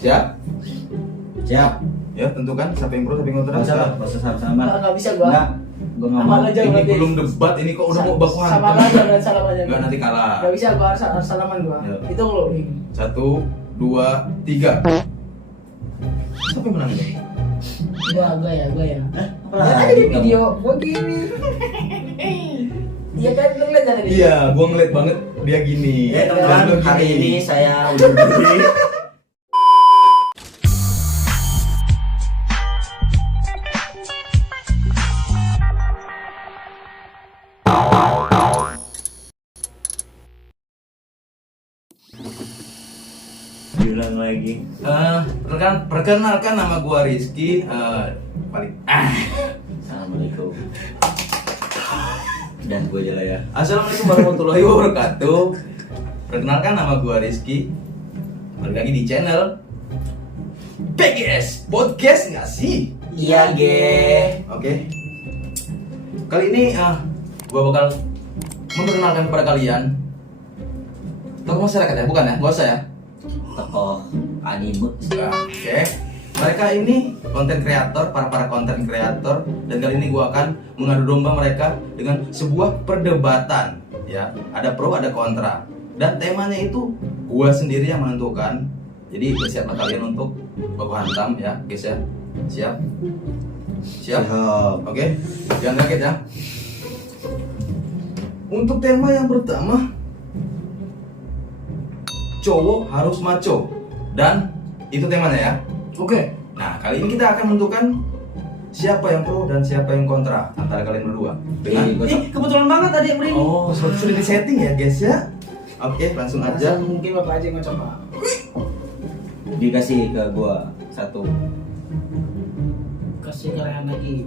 Siap? Siap. Ya, tentukan siapa yang pro, siapa yang kontra. Masa sama. Nggak bisa gua. Enggak. Gua enggak Sama mau. aja Ini berarti. belum debat, ini kok udah mau baku Sama hantam. aja dan salam aja. Enggak, nanti kalah. Nggak bisa gua harus salaman gua. Ya. Itu lo nih. 1, 2, 3. Siapa yang menang ini? Gua ya. Apa Ya tadi di video gua gini. Iya kan lu lihat tadi. Iya, gua ngeliat banget dia gini. Ya teman-teman, Dan hari gini. ini saya undur diri. Bilang lagi. Perkenalkan nama gua Rizky. Balik. Assalamualaikum. Dan gue aja lah ya. Assalamualaikum warahmatullahi wabarakatuh. Perkenalkan nama gua Rizky. Balik lagi di channel PGS Podcast nggak sih? Iya, ge. Oke. Kali ini gua bakal memperkenalkan kepada kalian tokoh masyarakat ya, bukan ya? Gak usah ya. Tokoh anime. Oke. Mereka ini konten kreator, para konten kreator, dan kali ini gua akan mengadu domba mereka dengan sebuah perdebatan. Ya, ada pro, ada kontra. Dan temanya itu gua sendiri yang menentukan. Jadi bersiaplah kalian untuk baku hantam ya, guys ya. Siap? Siap? Oke. Jangan kaget ya. Untuk tema yang pertama, cowok harus maco, dan itu temanya ya. Oke. Nah, kali ini kita akan menentukan siapa yang pro dan siapa yang kontra antara kalian berdua. Dengan Kebetulan banget tadi yang beli. oh, sudah disetting ya guys ya. Oke, langsung aja. Mungkin bapak aja yang coba. Dikasih ke gua satu. Kasih keren lagi.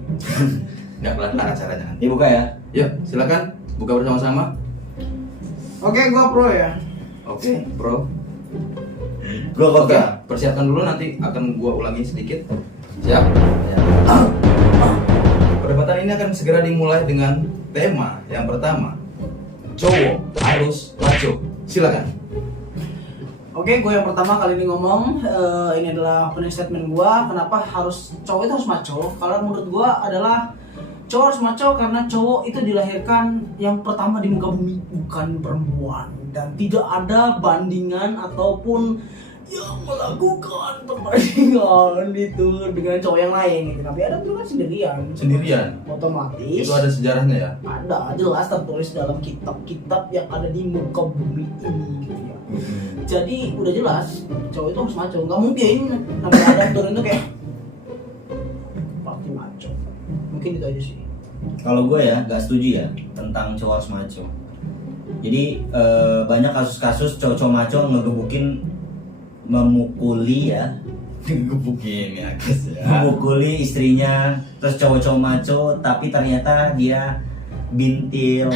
Nggak pelan-pelan acaranya. Dibuka ya. Yuk, silakan buka bersama-sama. Oke, gua pro ya. Oke, pro. Gua Oke, kontra. persiapkan dulu, nanti akan gua ulangi sedikit. Siap? Ya. Perdebatan ini akan segera dimulai dengan tema yang pertama. Cowok harus maco. Silakan. Oke, gue yang pertama kali ini ngomong, ini adalah opening statement gue. Kenapa harus cowok itu harus maco? Kalau menurut gue adalah cowok harus maco karena cowok itu dilahirkan yang pertama di muka bumi, bukan perempuan, dan tidak ada bandingan ataupun yang melakukan perbandingan itu dengan cowok yang lain gitu. Tapi ada tuh kan Sendirian. otomatis Itu ada sejarahnya ya. ada jelas tertulis dalam kitab-kitab yang ada di muka bumi ini gitu ya. Jadi udah jelas cowok itu harus maco, nggak mungkin namanya Adam turun itu kayak pasti maco. Mungkin itu aja sih. Kalau gue ya gak setuju ya tentang cowok harus maco. Jadi banyak kasus-kasus cowok-cowok maco ngegebukin, memukuli ya, Gebukin ya guys ya. memukuli istrinya. Terus cowok-cowok maco tapi ternyata dia bintil,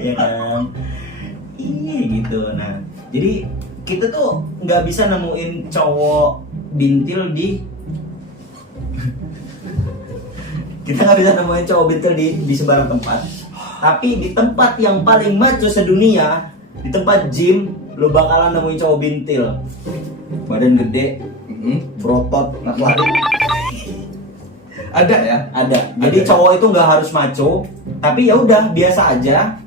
ya kan? Iya gitu. Nah, jadi kita tuh nggak bisa nemuin cowok bintil di kita nggak bisa nemuin cowok bintil di sembarang tempat. Tapi di tempat yang paling maco sedunia, di tempat gym, lo bakalan nemuin cowok bintil, badan gede, berotot, nggak lari. Ada ya? Ada. Jadi Ada. cowok itu nggak harus maco, tapi ya udah biasa aja,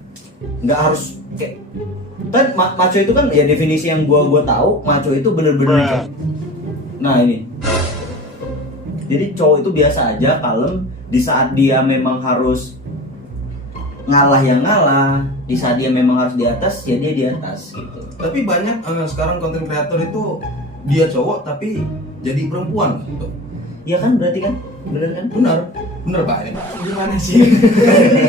nggak harus kayak kan maco itu kan ya definisi yang gua tahu, maco itu bener-bener. Nah ini. Jadi cowok itu biasa aja, kalem. Di saat dia memang harus ngalah yang ngalah, di saat dia memang harus di atas ya dia di atas gitu. Tapi banyak sekarang konten kreator itu dia cowok tapi jadi perempuan gitu. Ya kan berarti kan? Bener kan? Bener Pak ini. Gimana sih?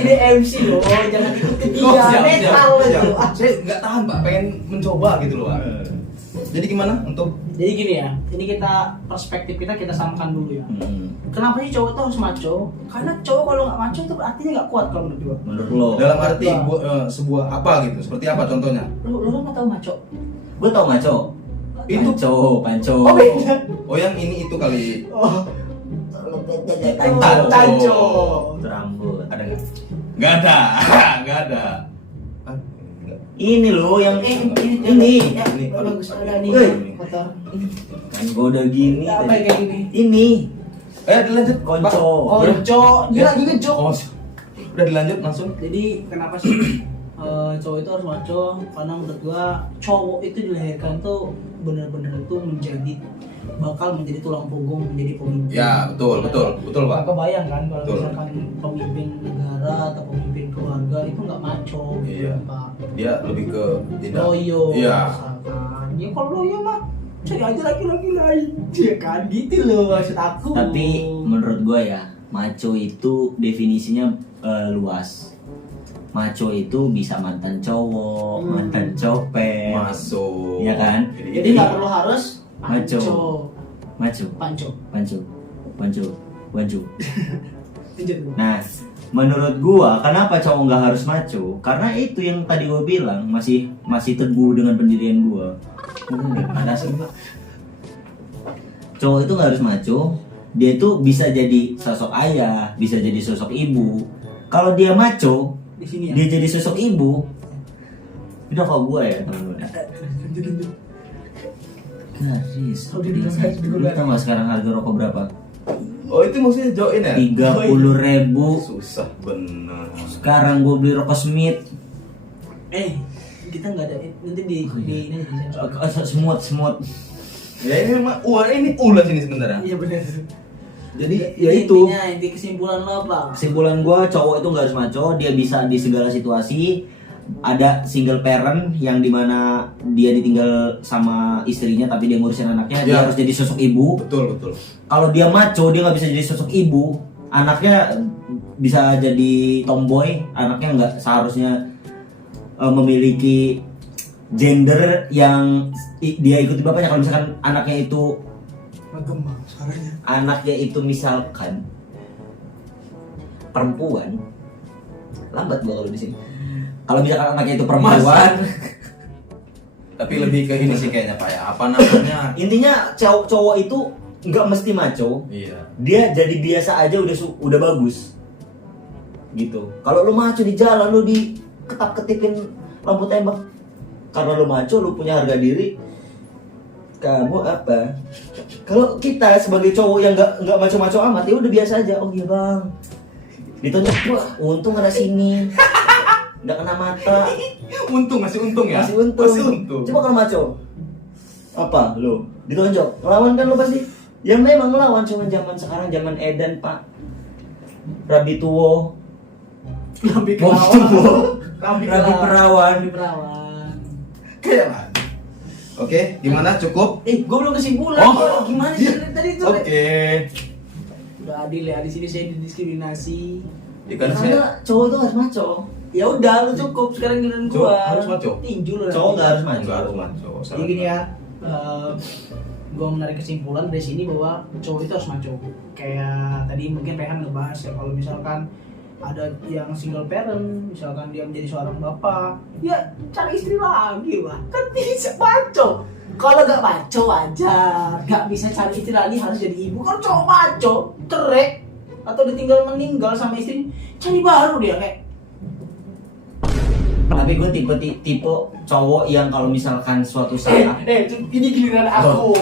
Ini MC loh, jangan ikut ke dia. Metal itu. Saya nggak tahan Pak, pengen mencoba gitu loh Pak. Jadi gimana untuk Jadi gini ya, ini kita perspektif kita samakan dulu ya. Kenapa sih cowok itu harus maco? Karena cowok kalau nggak maco itu artinya nggak kuat kalau menurut gua. Menurut lo? dalam arti sebuah apa gitu? Seperti apa contohnya? Lu nggak tahu maco? Gue tau maco. Itu panco. Oh beda. oh yang ini itu kali. Oh. Tanco. Tanco. Rambut. Ada nggak? Nggak ada. Nggak ada. Ah, nggak. Ini loh yang ini. Ya, Ini, aduh, bagus ada nih. Woi. Kotor. kan gua udah gini Apa tadi. kayak gini? Ini Dilanjut. konco. Konco, dia lagi ngejok. Oh, udah dilanjut langsung. Jadi kenapa sih cowok itu harus maco? Karena menurut gua cowok itu dilahirkan tuh benar-benar itu bakal menjadi tulang punggung, menjadi pemimpin. Ya, betul, Pak. Gak kebayang kan kalau Betul. misalkan pemimpin negara atau pemimpin keluarga itu nggak maco, Iya. Pak. Dia lebih ke tidak. Loyo, Iya. misalkan. Ya kalau loyo mah cari aja laki-laki lain, ya kan gitu loh maksud aku. Tapi menurut gua ya, maco itu definisinya luas. Maco itu bisa mantan cowok, mantan copet, Masuk. ya kan? Jadi nggak perlu harus Maco. Maco, panco. panco, wancu. Lanjut. Nah, menurut gua kenapa cowok nggak harus maco? Karena itu yang tadi gua bilang masih teguh dengan pendirian gua. Ada sih. Cowok itu nggak harus maco. Dia itu bisa jadi sosok ayah, bisa jadi sosok ibu. Kalau dia maco, Di sini ya. dia jadi sosok ibu. Udah kok gua ya teman-teman. Garis. Oh, dia bilang garis, Lu tau gak sekarang harga rokok berapa? Oh, itu maksudnya join ya? 30.000. Susah bener. Sekarang gua beli rokok Smith. Kita nggak ada nanti di ini Semut. Ya ini memang ini ulas ini sebenarnya. Iya benar. Jadi ya itu. Inti kesimpulan lo apa? Kesimpulan gua cowok itu nggak harus maco, dia bisa di segala situasi. Ada single parent yang dimana dia ditinggal sama istrinya tapi dia ngurusin anaknya, dia Ya. harus jadi sosok ibu. Betul. Kalau dia maco, dia nggak bisa jadi sosok ibu. Anaknya bisa jadi tomboy, anaknya nggak seharusnya memiliki gender yang dia ikuti bapaknya. Kalau misalkan anaknya itu misalkan perempuan, lambat gua kalau di sini. Kalau misalkan anaknya itu perempuan, Tapi lebih ke ini sih kayaknya Pak ya. Apa namanya? intinya cowok itu nggak mesti maco. Iya. Dia jadi biasa aja udah bagus. Gitu. Kalau lu maco di jalan lu ketipin lampu tembak. Karena lu maco, lu punya harga diri. Kamu apa? Kalau kita sebagai cowok yang nggak maco-maco amat, ya udah biasa aja. Oh iya bang. Ditonjok, wah untung ada sini. Nggak kena mata. Masih untung ya? Masih untung. Coba kalau maco. Apa lu? Ditonjok. Ngelawan kan lu pasti. Ya memang ngelawan, cuma zaman sekarang zaman edan, Pak. Rabi tuwo. Lebih Rabi perawan. Kayak lah. Oke, gimana? Cukup? Gue belum kesimpulan. Oh, Gimana sih iya. tadi tuh? Oke. Udah adil ya, di sini saya didiskriminasi. Ya kan saya Karena cowok itu harus maco. Ya udah, lu cukup sekarang giliran Cowok gua. harus maco? Tinju lu. Cowok nggak harus maco. enggak harus maco. Jadi gini ya, gue menarik kesimpulan dari sini bahwa cowok itu harus maco. Kayak tadi mungkin Rehan ngebahas ya, kalau misalkan ada yang single parent, misalkan dia menjadi seorang bapak, ya cari istri lagi lah, kan bisa maco. Kalau gak maco aja, gak bisa cari istri lagi harus jadi ibu. Kalau cowok maco, cerai atau ditinggal meninggal sama istri, cari baru dia kayak. Tapi gue tipe cowok yang kalau misalkan suatu saat Ini giliran aku.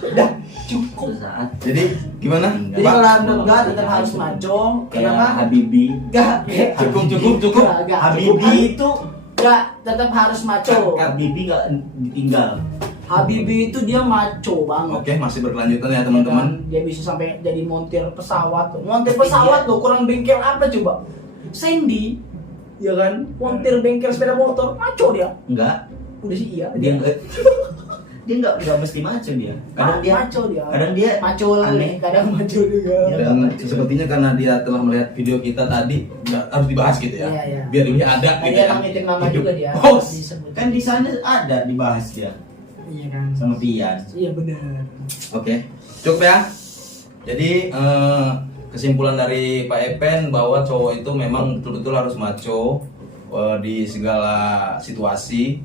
Udah cukup. suatu saat Jadi gimana? Jadi Pak? kalau anda enggak tetap harus maco. kayak Kenapa? Habibi. Enggak. Cukup. Enggak. Habibi itu Enggak, tetap harus maco. Habibi nggak ditinggal. Habibie itu dia maco banget. Oke, masih berkelanjutan ya teman-teman. Dia bisa sampai jadi montir pesawat. Montir pesawat loh, kurang bengkel apa coba? Sandy, ya kan? Montir bengkel sepeda motor, maco dia. Enggak. Udah sih iya. Dia nggak mesti maco dia. Kadang dia maco dia. kadang dia maco aneh. kadang maco juga. Ya. Dan sepertinya karena dia telah melihat video kita tadi harus dibahas gitu ya. Iya. Biar lebih ada Tadi gitu dia ya. nitip nama Hidup. juga dia. Oh, Disebut. Kan di sana ada dibahas dia Iya kan. sama Pian. Iya benar. Oke, cukup ya. Jadi kesimpulan dari Pak Epen bahwa cowok itu memang betul-betul harus maco di segala situasi,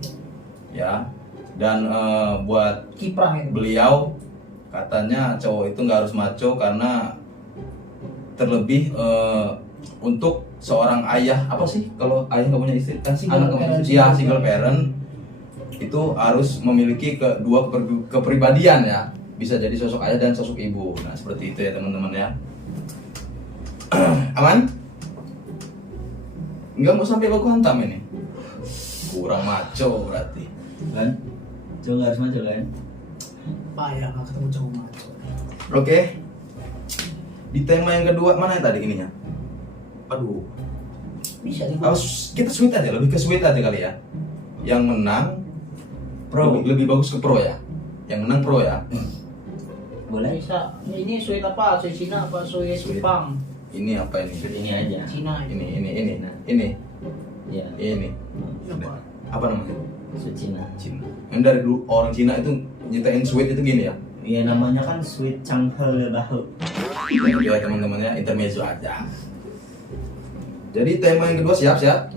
ya. Dan buat Kiprah itu. beliau katanya cowok itu nggak harus maco karena terlebih untuk seorang ayah, apa sih kalau ayah nggak punya istri, kan Single anak nggak punya parent. istri, ya single parent itu harus memiliki kedua kepribadian ya, bisa jadi sosok ayah dan sosok ibu. Nah seperti itu ya teman-teman ya. Aman? Nggak mau sampai baku hantam ini, kurang maco berarti. Kan? Cowok nggak harus maco kan? Payah nggak ketemu cowok maco. Oke. Di tema yang kedua mana yang tadi ininya? Aduh. Bisa nih. Kita sweet aja, lebih ke sweet aja kali ya. Yang menang Pro. lebih bagus ke pro ya. Yang menang pro ya. Boleh? Bisa. Ini suit apa? Suit Cina apa? Suit Jepang? Ini apa ini? Ini aja. Cina. Ini. Nah. Ini. Ya, Ini. Apa? Apa namanya? sweet Cina. Cina. Yang dari dulu orang Cina itu nyetain sweet itu gini ya. Iya namanya kan sweet Changhel Bahu. Ya teman-teman ya, intermezzo aja. Jadi tema yang kedua siap. Siap.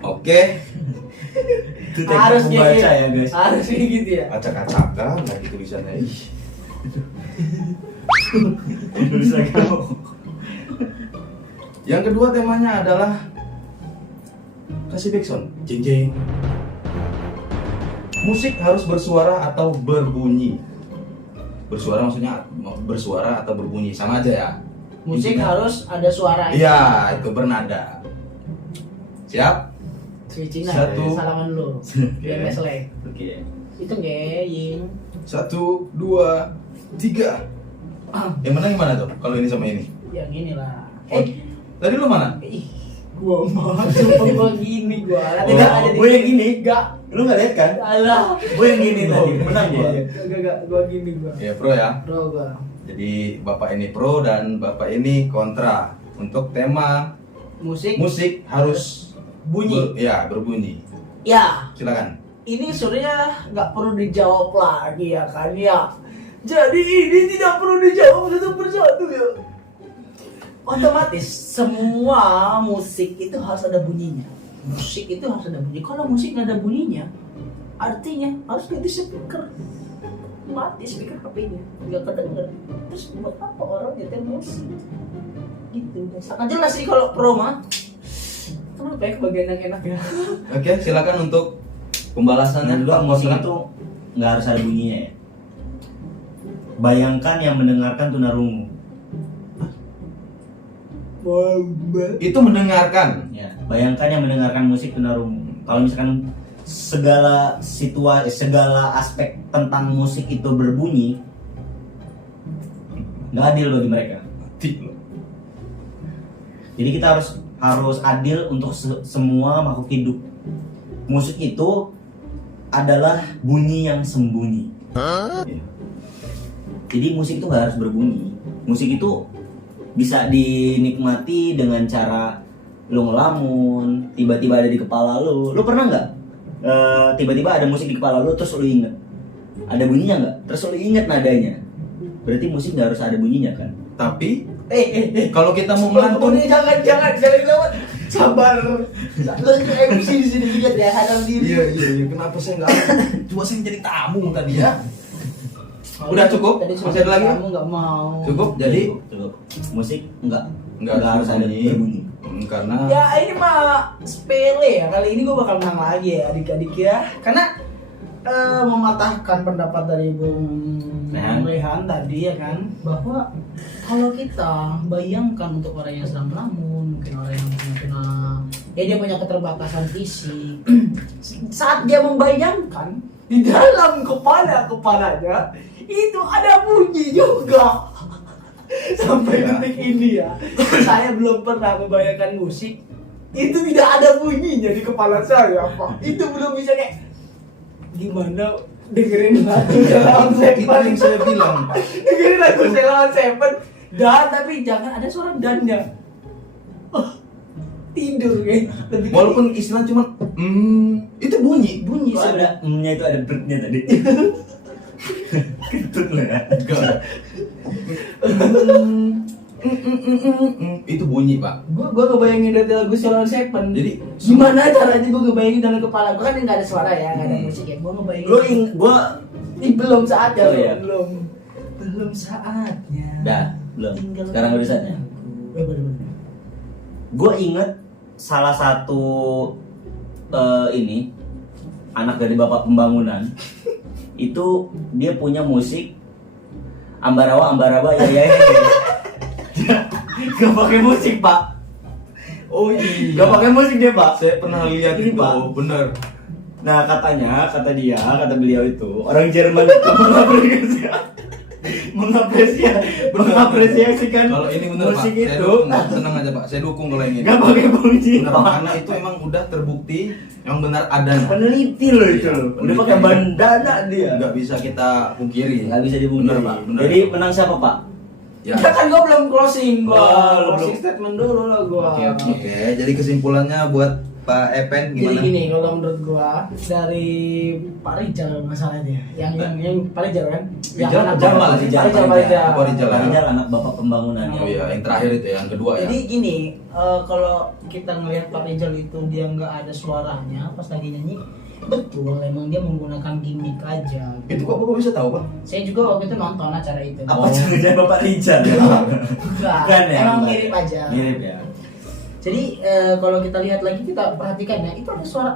Oke. Itu teknik Harus membaca kayak ya guys. Harus kayak gitu ya. Acak-acakan lagi tulisannya. Ih. Bisa kamu. Yang kedua temanya adalah kasih backsound. Jeng jeng. Musik harus bersuara atau berbunyi. Bersuara maksudnya bersuara atau berbunyi sama aja ya. Musik Intinya- harus ada suara. Iya, itu bernada. Siap? Suit Cina. Satu. Salaman dulu. Biar nggak selek. Oke. Itu geying. 1, 2, 3. Yang mana gimana tuh? Kalau ini sama ini? Yang inilah. Tadi lu mana? Gua mah cuma gini gua. Nanti Oh, nggak ada gua yang gini. Enggak. Lu nggak lihat kan? Alah. Gue yang gini tadi, menang gua. Enggak, gua gini gua. Ya pro ya. Bro gua. Jadi bapak ini pro dan bapak ini kontra. Untuk tema Musik musik harus bunyi. berbunyi. Ya, Silakan. ini sebenarnya nggak perlu dijawab lagi ya kan ya. Jadi ini tidak perlu dijawab satu persatu ya. Otomatis semua musik itu harus ada bunyinya. Musik itu harus ada bunyi. Kalau musik nggak ada bunyinya, artinya harus ganti speaker. Mati speaker HP-nya, nggak kedenger. Terus buat apa orang nyetel musik? Gitu. Sangat jelas sih kalau pro mah. Itu baik bagian yang enak ya. Oke, silakan untuk pembalasannya. Menurut gua musik itu nggak harus ada bunyinya ya. Bayangkan yang mendengarkan tunarungu. Itu mendengarkan. Ya, bayangkan yang mendengarkan musik tunarungu. Kalau misalkan segala situasi, segala aspek tentang musik itu berbunyi, nggak adil bagi mereka. Jadi kita harus adil untuk semua makhluk hidup. Musik itu adalah bunyi yang sembunyi. Iya. Jadi musik itu nggak harus berbunyi. Musik itu bisa dinikmati dengan cara lu ngelamun, tiba-tiba ada di kepala lu. Lu pernah nggak tiba-tiba ada musik di kepala lu terus lu inget ada bunyinya nggak? Terus lu inget nadanya. Berarti musik nggak harus ada bunyinya kan? Tapi kalau kita mau Melantun melantun, jangan lewat. Sabar. Lu MC di sini lihat ya hadang diri. iya. Kenapa saya nggak? Cuma saya jadi tamu tadi ya. Udah cukup? Tadi Masih ada lagi? Kamu nggak mau. Cukup. Jadi Cukup. Musik nggak nggak harus ada berbunyi. berbunyi. Karena Ya ini mah sepele ya. Kali ini gue bakal menang lagi ya adik-adik ya. Karena mematahkan pendapat dari Bung Rehan tadi ya kan, bahwa kalau kita bayangkan untuk orang yang sedang melamun, mungkin orang yang kena ya dia punya keterbatasan fisik, saat dia membayangkan di dalam kepalanya itu ada bunyi juga. Sampai detik ini ya, saya belum pernah membayangkan musik itu tidak ada bunyinya di kepala saya, Pak. Itu belum bisa kayak gimana dengerin lagu Ceylon itu Seven. yang saya bilang, Pak. Dengerin lagu Ceylon Seven dan tapi jangan ada suara dannya. Tidur kayak lebih Walaupun istilah cuma itu bunyi. bunyi Kok ada nya itu ada beatnya tadi. Kentut lah ya. Itu bunyi, Pak. Gua ngebayangin dari lagu Ceylon Seven. Jadi Gimana caranya gue ngebayangin dalam kepala gue, kan nggak ada suara ya, nggak ada musik ya. Gue ngebayangin. Gua Ini belum saatnya, Oh, iya. belum saatnya. dah Belum. Tinggal Sekarang udah saatnya. bener-bener. Gue inget salah satu ini anak dari bapak pembangunan itu dia punya musik ambarawa ya. Gak pakai musik pak. Oh iya. Gak pakai musik dia pak. Saya pernah lihat Ini, itu, Pak. bener. Nah kata beliau itu orang Jerman itu mengapresiasikan Kalau ini bener Pak, musik saya itu dukung. Tenang aja Pak, saya dukung kalau yang ini. gak pakai musik Bener, Pak. karena itu emang udah terbukti, emang benar adanya. Peneliti loh itu loh. Udah pakai bandana dia. Nggak bisa kita pungkiri. Nggak bisa dibungkiri. Bener Pak, bener. Jadi menang siapa Pak? Ya. Ya kan gua belum closing, Oh, gua closing belum. statement dulu lah gua. Oke, jadi kesimpulannya buat Pak Epen Jadi gimana? gini, kalau menurut gua dari Pak Rijal masalahnya, yang Pak Rijal kan, yang Rijal, anak Jamal, Pak Rijal, Rijal, Pak Rijal. Rijal. Pak Rijal. Rijal anak bapak pembangunan. Oh iya, yang terakhir itu ya, yang kedua ya. Jadi gini, kalau kita ngelihat Pak Rijal itu dia nggak ada suaranya pas lagi nyanyi, betul emang dia menggunakan gimmick aja. Itu kok Bapak bisa tahu Pak? Saya juga waktu itu nonton acara itu. Apa jangan bapak Rijal ya? Enggak, Bukan ya, emang bukan. mirip aja. Mirip ya. Jadi kalau kita lihat lagi, kita perhatikan ya, itu ada suara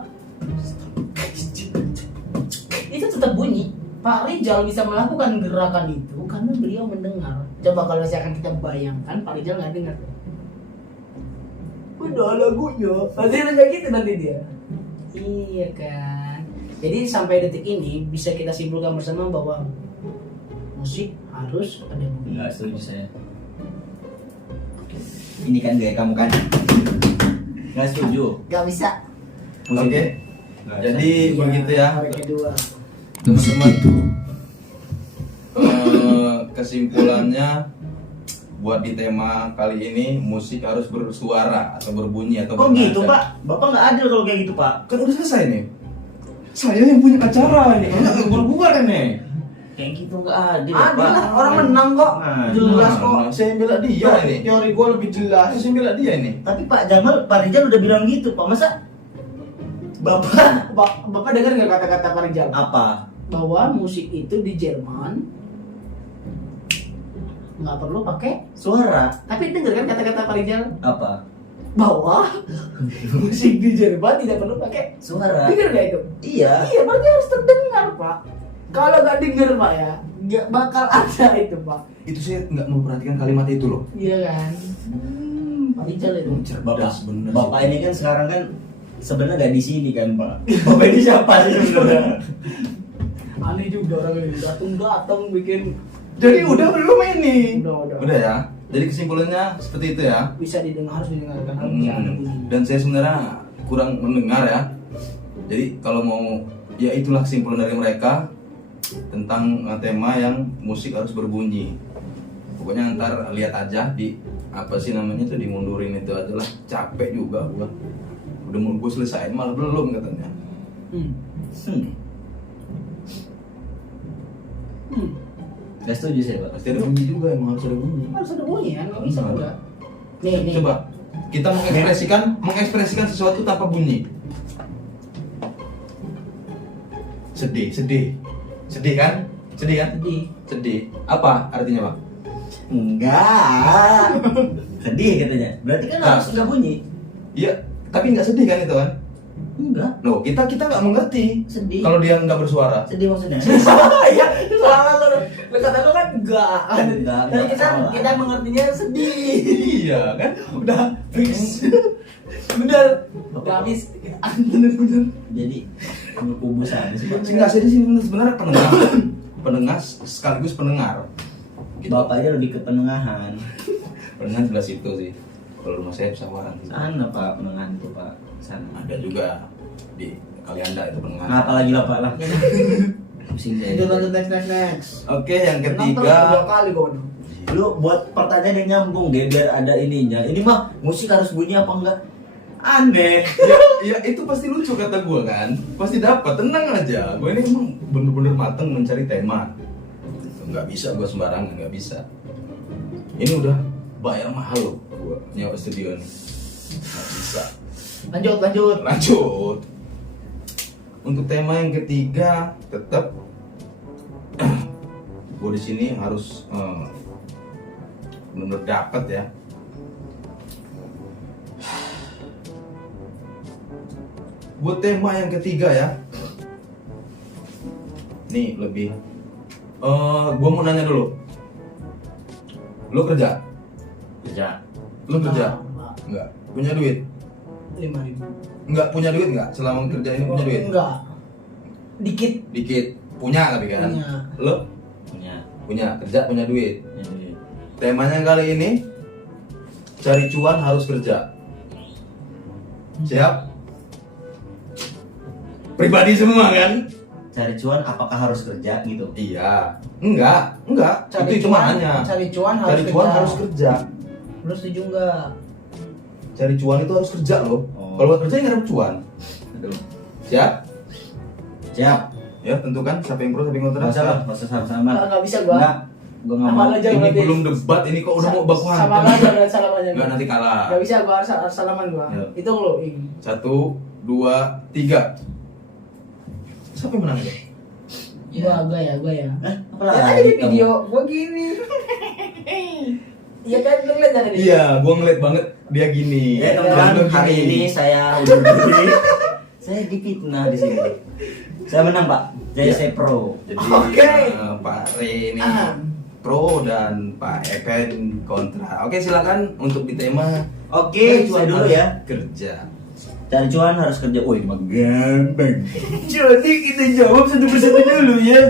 itu tetap bunyi. Pak Rijal bisa melakukan gerakan itu karena beliau mendengar. Coba kalau misalkan kita bayangkan Pak Rijal nggak dengar, udah lagunya pasti kayak gitu nanti dia. Iya kan. Jadi sampai detik ini bisa kita simpulkan bersama bahwa musik harus ada bunyi. Enggak setuju saya. Ini kan gaya kamu kan? Enggak setuju. Gak bisa. Oke. Jadi begitu ya, Hari kedua. teman-teman. Kesimpulannya buat di tema kali ini, musik harus bersuara atau berbunyi atau Kok gitu bernada. Pak? Bapak nggak adil kalau kayak gitu Pak. Kan udah selesai nih. Saya yang punya acara ini, banyak gol-golan ini. Kayak gitu nggak adil. Adil Pak. lah, orang menang kok. Nah, Jelas kok. Saya bela dia ini. Teori gue lebih jelas. Saya bela dia ini. Tapi Pak Jamal, Pak Rijal udah bilang gitu Pak. Masa Bapak Bapak dengar nggak kata-kata Pak Rijal? apa? Bahwa musik itu di Jerman nggak perlu pakai. Suara Tapi dengar kan kata-kata Pak Rijal? apa? Bahwa musik di Jerman tidak perlu pakai. Suara. Dengar nggak itu? Iya. Iya, berarti harus terdengar Pak. Kalau nggak dengar Pak ya, nggak bakal ada itu Pak. Itu saya nggak memperhatikan kalimat itu loh. Iya kan? Pak Rijal itu. Cerdas bener. Bapak ini kan sekarang kan sebenarnya nggak di sini kan Pak. Bapak ini siapa sih sebenarnya? Aneh juga orang ini, datang bikin. Jadi udah belum ini? Udah. Udah ya. Jadi kesimpulannya seperti itu ya. Bisa didengar, harus didengarkan, harus bisa ada bunyi. Dan saya sebenarnya kurang mendengar ya. Jadi kalau mau, ya itulah kesimpulan dari mereka tentang tema yang musik harus berbunyi. Pokoknya ntar lihat aja di apa sih namanya itu, dimundurin itu aja lah. Capek juga gua. Udah mau gue selesai malah belum katanya. Gak setuju saya Pak. Pasti ada bunyi juga, emang harus ada bunyi. Harus ada bunyi kan, nggak bisa Hmm. enggak. Nih. Coba kita mengekspresikan sesuatu tanpa bunyi. Sedih kan? Sedih. Apa artinya Pak? Enggak. Sedih katanya. Berarti kan Nah. harus nggak bunyi. Iya, tapi nggak sedih kan itu kan? Enggak. Loh, kita nggak mengerti Sedih. kalau dia nggak bersuara. Sedih maksudnya. Iya, salah lu. Lu kata lu kan enggak. Enggak, Dan enggak salah. kita mengertinya sedih. Iya kan? Udah fix. Bener. Udah habis. Bener. Jadi kubusan sih. Nggak sedih sih sebenarnya pendengar sekaligus pendengar. Gitu. Bapaknya lebih ke penengahan. Pendengar sebelah situ sih. Kalau rumah saya Pesawaran. Sana Pak penengahan itu Pak. Sana. Ada juga di Kalianda itu pendengar. Ngapa lagi lah Pak lah. Pusing saya. Itu lanjut next. Oke, yang Nonton ketiga. 2 kali gua. Lu buat pertanyaan yang nyambung deh biar ada ininya. Ini mah musik harus bunyi apa enggak? Aneh. Ya itu pasti lucu kata gue kan. Pasti dapat, tenang aja. Gue ini emang bener-bener mateng mencari tema. Nggak bisa gue sembarangan, nggak bisa. Ini udah bayar mahal loh gue nyewa studio nih. Nggak bisa. Lanjut. Untuk tema yang ketiga tetap gue di sini harus benar-benar dapat ya. Buat tema yang ketiga ya. Nih lebih. Gua mau nanya dulu. Lo kerja? Kerja. Lo kerja? Enggak. Enggak. Punya duit? 5.000. Enggak punya duit enggak? Selama kerja ini punya duit? Enggak. Dikit. Dikit. Punya tapi kan? Punya. Lo? Punya. Punya. Kerja punya duit. Punya duit. Temanya kali ini cari cuan harus kerja. Siap? Pribadi semua kan? Cari cuan apakah harus kerja gitu? Iya. Enggak. Itu cuma nanya. Cari cuan harus Cari cuan kerja. harus kerja. Lu setuju enggak? Cari cuan itu harus kerja loh. Oh. Kalau nggak kerja nggak dapat cuan. Siap? Siap. Ya tentukan siapa yang pro siapa yang kontra. Nggak usah lah, nggak usah sama-sama. Enggak bisa gua. Enggak. Gua nggak Sama mau. aja Ini berarti. belum debat, ini kok udah mau baku Sama hantam. aja berarti salamannya. Enggak nanti kalah. Enggak bisa gua harus salaman gua. Yuk. Itu lo ini. 1, 2, 3. Siapa yang menang ya? Gua ya. Apa Ya lagi ada di kamu? video gua gini. Iya kan lu lihat ada di. Iya, gua ngeliat banget dia gini. Ya Dan teman-teman, lu hari gini. ini saya udah berdiri. Saya difitnah di sini. Saya menang Pak. Jadi Ya. saya pro. Jadi Oke. Pak Re ini Ah. pro dan Pak Epen kontra. Oke, silakan untuk di tema. Oke, Cari cuan saya dulu harus ya. Kerja. Cari cuan harus kerja. Woi, mah gampang. Jadi kita jawab satu persatu dulu ya.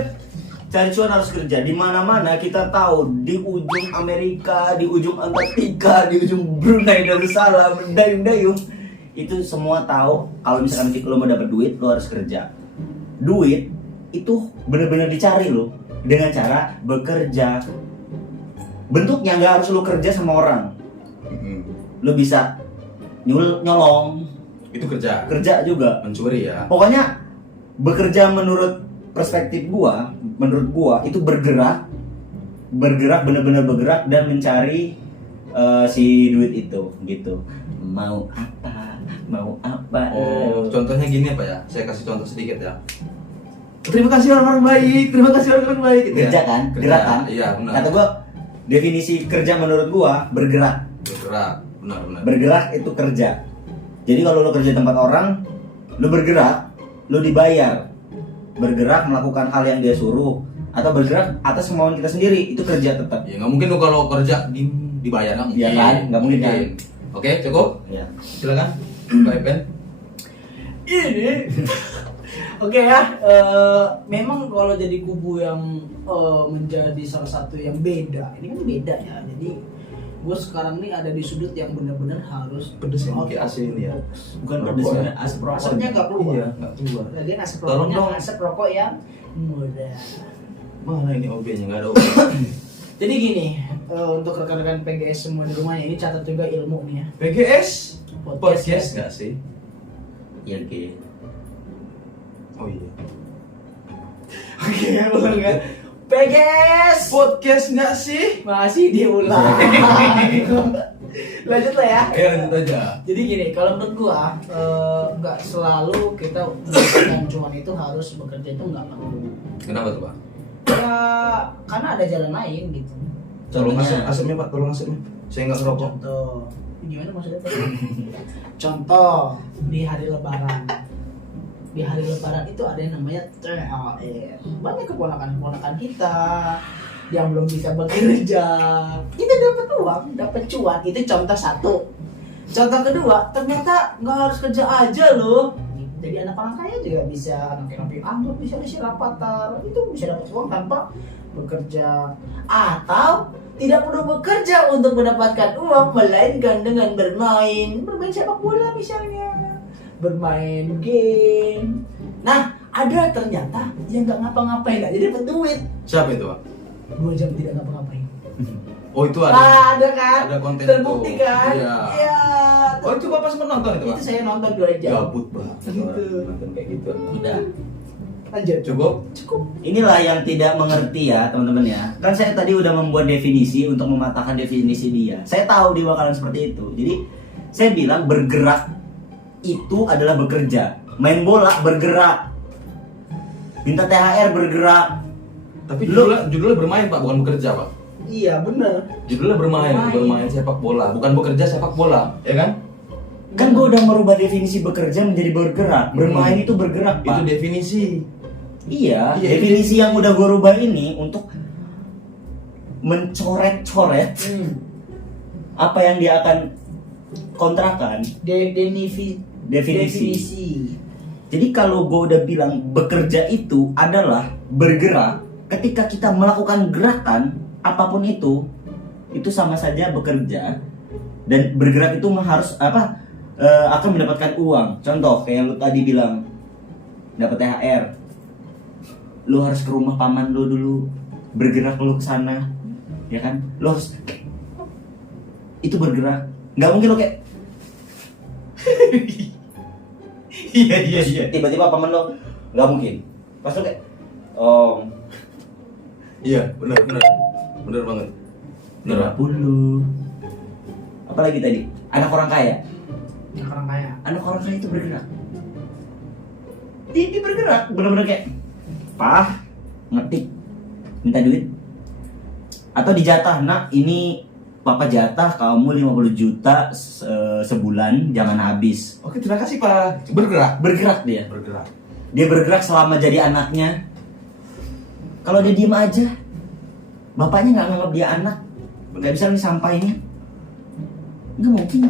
Cari cuan harus kerja. Di mana-mana kita tahu, di ujung Amerika, di ujung Antartika, di ujung Brunei Darussalam, dayung-dayung, itu semua tahu kalau misalkan lo mau dapat duit, lo harus kerja. Duit itu benar-benar dicari lo dengan cara bekerja. Bentuknya nggak harus lo kerja sama orang. Lo bisa nyolong, Itu kerja. kerja juga. Mencuri ya. Pokoknya bekerja menurut perspektif gua, menurut gua itu bergerak benar-benar bergerak dan mencari si duit itu gitu. Mau apa? Oh, contohnya gini apa ya? Saya kasih contoh sedikit ya. Terima kasih orang-orang baik, terima kasih orang-orang baik gitu ya. Kerja kan, Kerja, gerak kan. Iya, benar. Kata gua definisi kerja menurut gua bergerak. Bergerak, benar. Bergerak itu kerja. Jadi kalau lo kerja di tempat orang, lo bergerak, lo dibayar. Bergerak melakukan hal yang dia suruh atau bergerak atas kemauan kita sendiri, itu kerja tetap. Ya nggak mungkin dong kalau kerja dibayar nggak mungkin. Iya kan? Nggak mungkin kan? Oke, cukup. Ya. Silakan, Pak Epen. Ini. Oke ya, memang kalau jadi kubu yang menjadi salah satu yang beda, ini kan beda ya. Jadi gue sekarang nih ada di sudut yang benar-benar harus Pedes yang out kayak of AC ini ya. box. Bukan Rokok pedes, ya? asap rokok. Asapnya nggak keluar. Iya, nggak keluar. Lagian asap Tolong rokoknya dong. asap rokok yang mudah. Mana ini OB-nya? Nggak ada OB. Jadi gini, untuk rekan-rekan PGS semua di rumahnya ini catat juga ilmu nih ya. PGS? Podcast. Podcast nggak sih? Iya, oke. Oh iya. Oke, ulang ya. PGS. Podcast nggak sih? Masih diulang. Lanjut lah ya. Ayo lanjut aja. Jadi gini, kalau menurut gua nggak selalu kita mendapatkan cuan itu harus bekerja itu nggak perlu. Kenapa tuh Pak? Ya karena ada jalan lain gitu. Tolong Contohnya. asapnya Pak, tolong asapnya. Saya nggak ngerokok. Contoh, gimana maksudnya? Contoh di hari Lebaran. Di hari Lebaran itu ada yang namanya THR. Banyak keponakan-keponakan kita yang belum bisa bekerja, kita dapat uang, dapat cuan. Itu contoh satu. Contoh kedua, ternyata nggak harus kerja aja loh. Jadi anak orang kaya juga bisa, anak anggot bisa Rapatar, itu bisa dapat uang tanpa bekerja. Atau tidak perlu bekerja untuk mendapatkan uang, melainkan dengan bermain sepak bola misalnya, bermain game. Nah, ada ternyata yang nggak ngapa-ngapain, nggak jadi dapat duit. Siapa itu Pak? 2 jam tidak ngapa-ngapain. Oh itu ada. Ada kan? Ada konten terbukti itu. kan? Iya. Iya. Oh itu Bapak sempat nonton itu Pak? Itu saya nonton 2 jam. Gabut banget Gitu. orang nonton kayak gitu. Udah. Lanjut. Cukup? Cukup. Inilah yang tidak mengerti ya teman-teman ya. Kan saya tadi udah membuat definisi untuk mematahkan definisi dia. Saya tahu dia bakalan seperti itu. Jadi saya bilang bergerak itu adalah bekerja. Main bola bergerak. Minta THR bergerak. Tapi Lu- judulnya bermain Pak, bukan bekerja Pak. Iya bener. Judulnya bermain sepak bola, bukan bekerja sepak bola, ya kan? Kan gue udah merubah definisi bekerja menjadi bergerak. Bermain itu bergerak, Itu Pak. definisi. Iya, Iya, definisi yang udah gue rubah ini untuk mencoret-coret apa yang dia akan kontrakan. Definisi. Jadi kalau gue udah bilang bekerja itu adalah bergerak, ketika kita melakukan gerakan apapun itu sama saja bekerja. Dan bergerak itu harus akan mendapatkan uang. Contoh kayak lu tadi bilang dapat THR, lu harus ke rumah paman lu dulu, bergerak lu ke sana, ya kan? Lu harus itu bergerak. Nggak mungkin lu kayak Iya. tiba-tiba paman lo, nggak mungkin. Pas lu kayak Iya, benar banget. Benar. 20. Apalagi tadi? Anak orang kaya. Yang orang kaya. Anak orang kaya itu bergerak. Dia bergerak, bener-bener kayak Pah, ngetik, minta duit. Atau dijatah, nak ini papa jatah kamu 50 juta sebulan, jangan habis. Oke, terima kasih Pak. Bergerak Dia Bergerak. Dia bergerak selama jadi anaknya. Kalau dia diem aja, bapaknya nggak nganggap dia anak, nggak bisa nih sampah ini. Nggak mungkin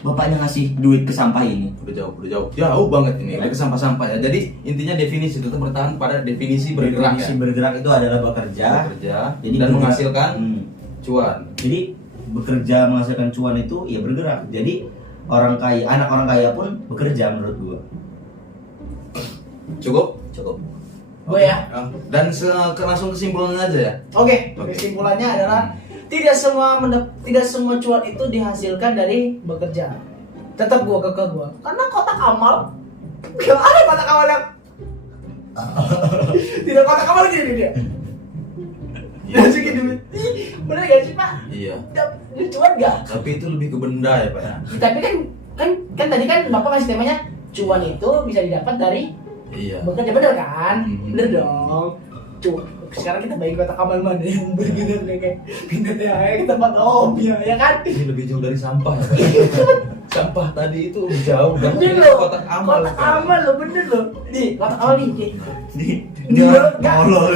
bapaknya ngasih duit ke sampah ini. Udah jauh banget ini. Udah ke sampah-sampah ya. Jadi intinya definisi itu bertahan pada definisi bergerak. Definisi Ya. bergerak itu adalah bekerja. Jadi dan bergerak. menghasilkan cuan. Jadi bekerja menghasilkan cuan itu ya bergerak. Jadi anak orang kaya pun bekerja menurut gua. Cukup? Gue ya. Dan langsung kesimpulannya aja ya. Oke, Oke. kesimpulannya adalah tidak semua cuan itu dihasilkan dari bekerja. Tetap gua kekeh gua. Karena kotak amal gak ada kotak amal yang tidak kotak amal gini dia. Masukin duit. Ih, bener gak sih Pak? Iya. Cuan gak? Tapi itu lebih ke benda ya Pak ya. Tapi kan tadi kan Bapak ngasih temanya cuan itu bisa didapat dari Iya. bekerja, bener kan? Mhm. Bener dong. Sekarang kita bagi kotak amal mana yang bener kayak pindah THR ke tempat ya kan? Ini lebih jauh dari sampah ya Pak. Sampah tadi itu jauh dan Bener ini loh. kotak amal. Kotak Pak. amal lo bener loh. Nih, kotak amal nih. Dia molor.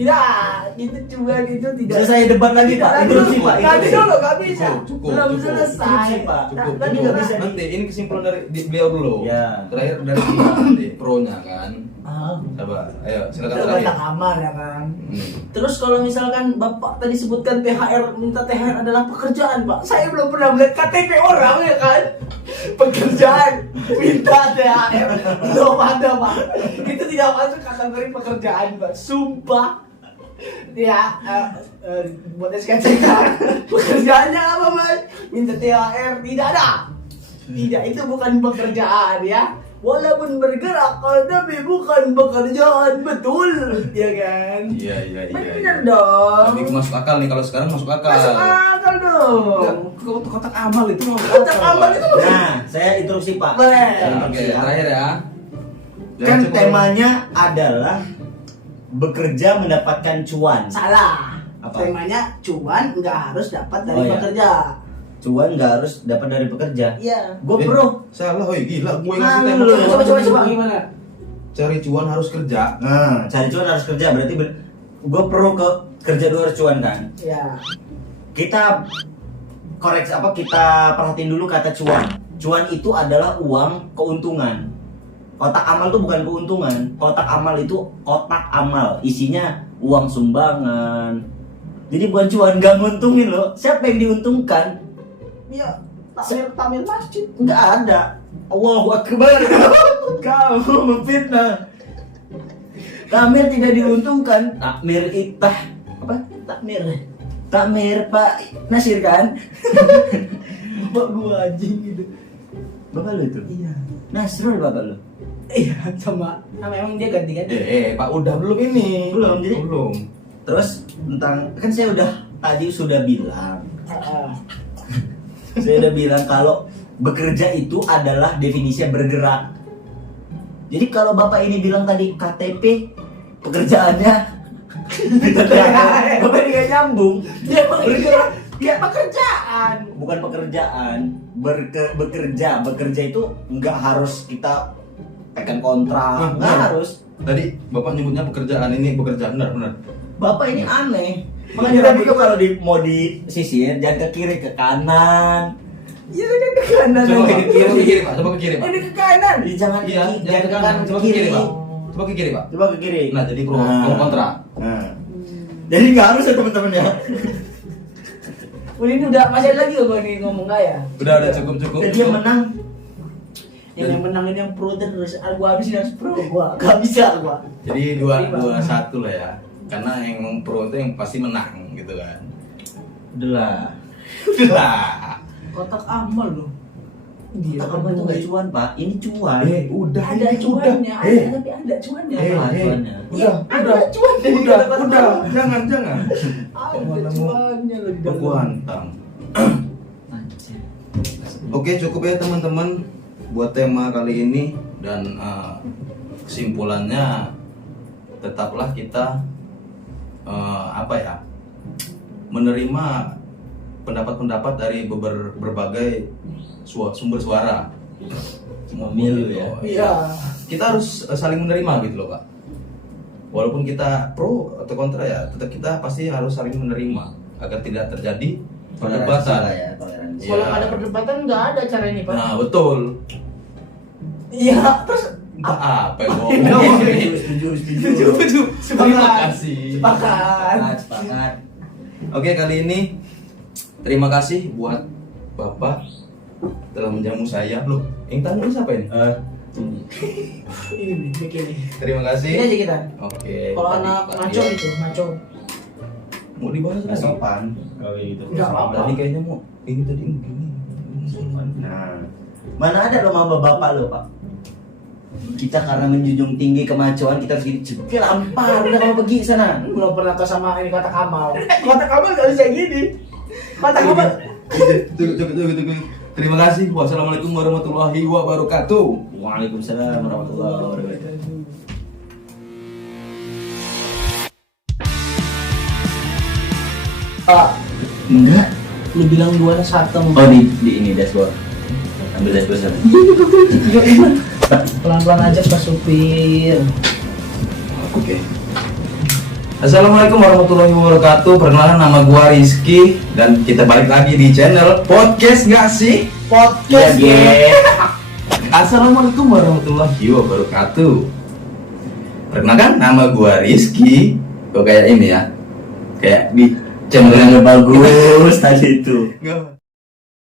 Tidak, itu cuan itu tidak. Selesai debat lagi Pak. Interupsi Pak. Nanti dulu gak bisa. Cukup. Belum selesai. Interupsi, Pak. Cukup. Tadi Cukup. nggak bisa. Nanti ini kesimpulan dari beliau dulu. Ya. Terakhir dari kita nanti pro-nya kan. Coba, ayo silakan Itu terakhir. kotak amal ya kan. Hmm. Terus kalau misalkan Bapak tadi sebutkan minta THR adalah pekerjaan Pak. Saya belum pernah melihat KTP orang ya kan. Pekerjaan minta THR belum ada Pak. Itu tidak masuk kategori pekerjaan Pak. Sumpah. Ya, buat SKCK pekerjaannya apa Mas? Minta THR tidak ada. Tidak, itu bukan pekerjaan ya. Walaupun bergerak, tapi bukan pekerjaan, betul, ya kan? Iya. Bener dong. Tapi masuk akal nih kalau sekarang masuk akal. Masuk akal dong. Enggak, kotak amal itu masuk Kotak amal itu masuk. Nah, saya interupsi Pak. Boleh. Oke, terakhir ya. Jangan Kan cukup- temanya adalah bekerja mendapatkan cuan. Salah. Apa? Temanya cuan nggak harus dapat dari Oh, iya. pekerja. Cuan nggak harus dapat dari pekerja. Iya. Gue Eh, pro. Salah, woi gila, gue ngasih Nah, tema. lu. Coba gimana? Cari cuan harus kerja. Nah, cari cuan harus kerja. Berarti gue pro ke kerja dulu harus cuan kan. Ya. Kita koreksi kita perhatiin dulu kata cuan. Cuan itu adalah uang keuntungan. Kotak amal itu bukan keuntungan. Kotak amal itu kotak amal. Isinya uang sumbangan. Jadi bukan cuan, gak nguntungin loh. Siapa yang diuntungkan? Iya. Tamir masjid. Nggak ada. Allahu Akbar. Kamu memfitnah. Takmir tidak diuntungkan. Takmir itah apa? Takmir Pak Nasir kan? Bapak gua anjing gitu. Bapak lu itu? Iya. Nasrul bapak lu? Iya, sama emang dia ganti-ganti. Pak udah belum ini? Belum, jadi- Belum. Terus tentang kan saya tadi sudah bilang. Heeh. Saya udah bilang kalau bekerja itu adalah definisinya bergerak. Jadi kalau bapak ini bilang tadi KTP pekerjaannya Bapak ini gak nyambung. Dia dia pekerjaan. Bukan pekerjaan, bekerja itu nggak harus kita tekan kontrak, nggak benar. harus. Tadi Bapak nyebutnya pekerjaan ini pekerjaan benar. Bapak ini aneh. Makanya tadi kalau mau disisir jangan ke kiri ke kanan. Iya kan ke kanan. Coba aja. ke kiri, Pak. Coba ke kiri, Pak. Ini ke kanan. Jangan Iya, jangan ke kanan. Coba ke kiri, Pak. Coba ke kiri, Pak. Coba ke kiri. Nah, jadi pro kontra. Nah. Jadi nggak harus ya teman-teman ya. Ini udah masih ada lagi gak gue nih ngomong gak ya? Udah cukup. Dan dia menang. Yang menang ini yang pro terus. Gue habisin harus pro gua. Gak bisa gua. Jadi 2-1 lah ya. Karena yang pro itu yang pasti menang gitu kan. Udah Udah. Kotak amal loh. Dia Tak apa itu nggak cuan pak, ini cuan. Udah ada ini cuannya, udah. ada tapi ada cuannya. Apa cuannya? Iya, ada cuannya. Udah. Jangan. Ada cuannya loh di dalam. Aku hantam. Oke, cukup ya teman-teman buat tema kali ini dan kesimpulannya tetaplah kita menerima pendapat-pendapat dari berbagai sumber suara. Pemilu ya. Iya. Kita harus saling menerima gitu loh Pak. Walaupun kita pro atau kontra ya, tetap kita pasti harus saling menerima agar tidak terjadi perdebatan. Ya, toleransi. Kalau Iya. ada perdebatan nggak ada cara ini pak. Nah betul. Iya, terus Entah apa yang mau Setuju. Terima kasih. Sepakat. Sepakat. Oke, kali ini terima kasih buat Bapak telah menjamu saya. Loh, yang tamu ini siapa ini? Ini nih, mic ini. Terima kasih. Ini aja kita. Oke. Kalau tadi- anak tadi maco ya. itu, maco. Mau dibahas Nggak lagi? sopan kalau gitu. Nggak apa-apa. Tadi kayaknya mau ini tadi begini. Nah, mana ada lo sama bapak lo pak? Kita karena menjunjung tinggi kemajuan kita harus gini cepet lampar udah kamu pergi sana. Belum pernah tau sama ini kota Kamal. Kota Kamal nggak bisa gini. Kota Kamal. Tunggu. Terima kasih. Wassalamualaikum warahmatullahi wabarakatuh. Waalaikumsalam warahmatullahi wabarakatuh. Pak, Enggak. lu bilang 2-1. Oh di ini dashboard. Ambil dashboard sana. Pelan-pelan aja Pak Supir. Oke. Assalamualaikum warahmatullahi wabarakatuh. Perkenalan, nama gua Rizky dan kita balik lagi di channel podcast nggak sih? Podcast Iya, Assalamualaikum warahmatullahi wabarakatuh. Perkenalkan, nama gua Rizky. Kok kayak ini ya? Kayak di channel yang bagus tadi itu. Nggak.